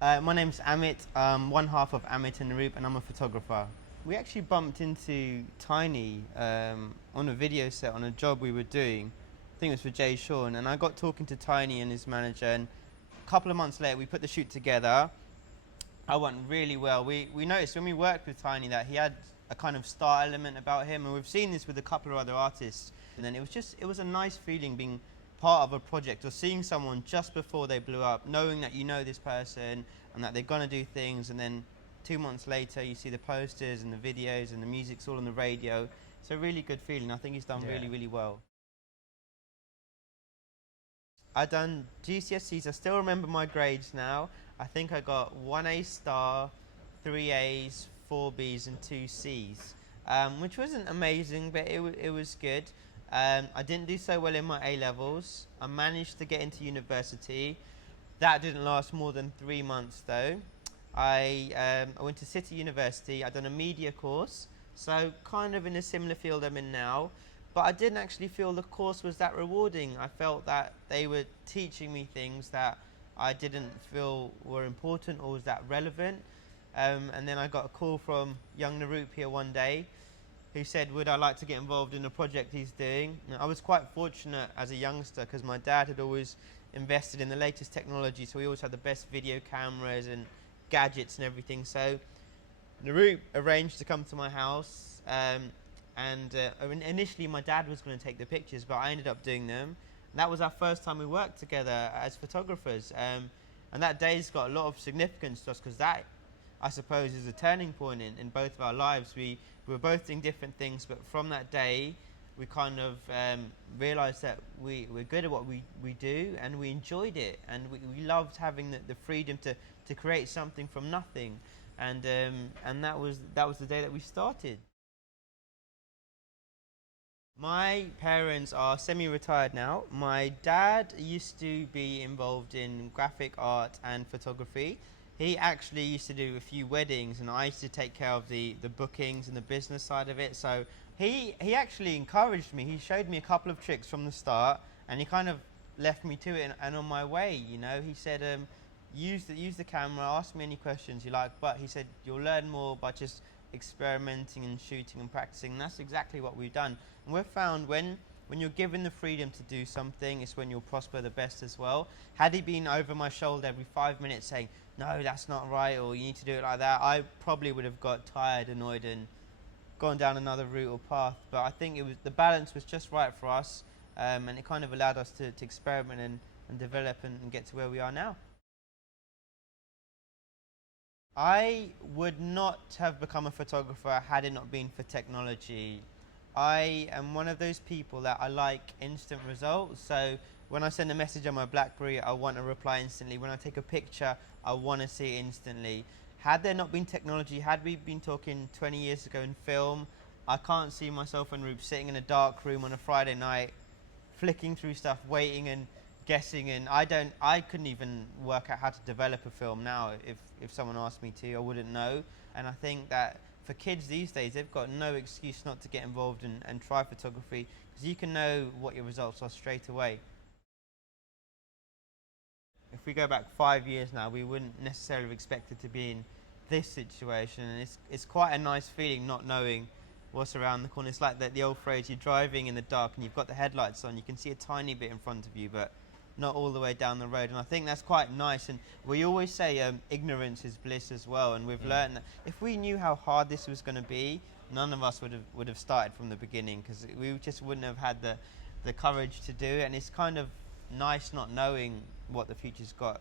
My name's Amit, one half of Amit and Naroop, and I'm a photographer. We actually bumped into Tiny on a video set on a job we were doing. I think it was for Jay Sean, and I got talking to Tiny and his manager, and a couple of months later we put the shoot together. I went really well. We noticed when we worked with Tiny that he had a kind of star element about him, and we've seen this with a couple of other artists. And then it was a nice feeling being part of a project or seeing someone just before they blew up, knowing that you know this person and that they're gonna do things, and then 2 months later you see the posters and the videos and the music's all on the radio. It's a really good feeling. I think he's done really well. I done GCSEs. I still remember my grades now. I think I got 1 A star, 3 A's, 4 B's and 2 C's, which wasn't amazing, but it was good. I didn't do so well in my A levels. I managed to get into university. That didn't last more than 3 months though. I went to City University. I'd done a media course, so kind of in a similar field I'm in now. But I didn't actually feel the course was that rewarding. I felt that they were teaching me things that I didn't feel were important or was that relevant. And then I got a call from young Naroop here one day who said, would I like to get involved in a project he's doing? And I was quite fortunate as a youngster because my dad had always invested in the latest technology, so we always had the best video cameras and gadgets and everything. So Naroop arranged to come to my house, and initially my dad was going to take the pictures, but I ended up doing them. And that was our first time we worked together as photographers, and that day's got a lot of significance to us because that, I suppose, is a turning point in both of our lives. We were both doing different things, but from that day we kind of realised that we're good at what we do and we enjoyed it, and we loved having the freedom to create something from nothing, and that was the day that we started. My parents are semi-retired now. My dad used to be involved in graphic art and photography. He actually used to do a few weddings, and I used to take care of the bookings and the business side of it. So he actually encouraged me. He showed me a couple of tricks from the start, and he kind of left me to it and on my way. You know, he said, use the camera, ask me any questions you like, but he said you'll learn more by just experimenting and shooting and practicing. And that's exactly what we've done. And we've found when you're given the freedom to do something, it's when you'll prosper the best as well. Had he been over my shoulder every 5 minutes saying, no, that's not right, or you need to do it like that, I probably would have got tired, annoyed, and gone down another route or path. But I think the balance was just right for us, and it kind of allowed us to experiment and develop and get to where we are now. I would not have become a photographer had it not been for technology. I am one of those people that I like instant results. So when I send a message on my BlackBerry, I want a reply instantly. When I take a picture, I want to see it instantly. Had there not been technology, had we been talking 20 years ago in film, I can't see myself and Rube sitting in a dark room on a Friday night, flicking through stuff, waiting and guessing, and I couldn't even work out how to develop a film now. If someone asked me to, I wouldn't know. And I think that for kids these days, they've got no excuse not to get involved and try photography, because you can know what your results are straight away. If we go back 5 years now, we wouldn't necessarily have expected to be in this situation, and it's quite a nice feeling not knowing what's around the corner. It's like the old phrase, you're driving in the dark and you've got the headlights on, you can see a tiny bit in front of you, but not all the way down the road. And I think that's quite nice. And we always say ignorance is bliss as well, and we've learned that if we knew how hard this was going to be, none of us would have started from the beginning, because we just wouldn't have had the courage to do it. And it's kind of nice not knowing what the future's got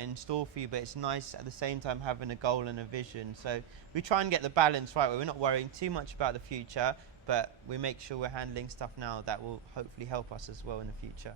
in store for you, but it's nice at the same time having a goal and a vision. So we try and get the balance right, where we're not worrying too much about the future, but we make sure we're handling stuff now that will hopefully help us as well in the future.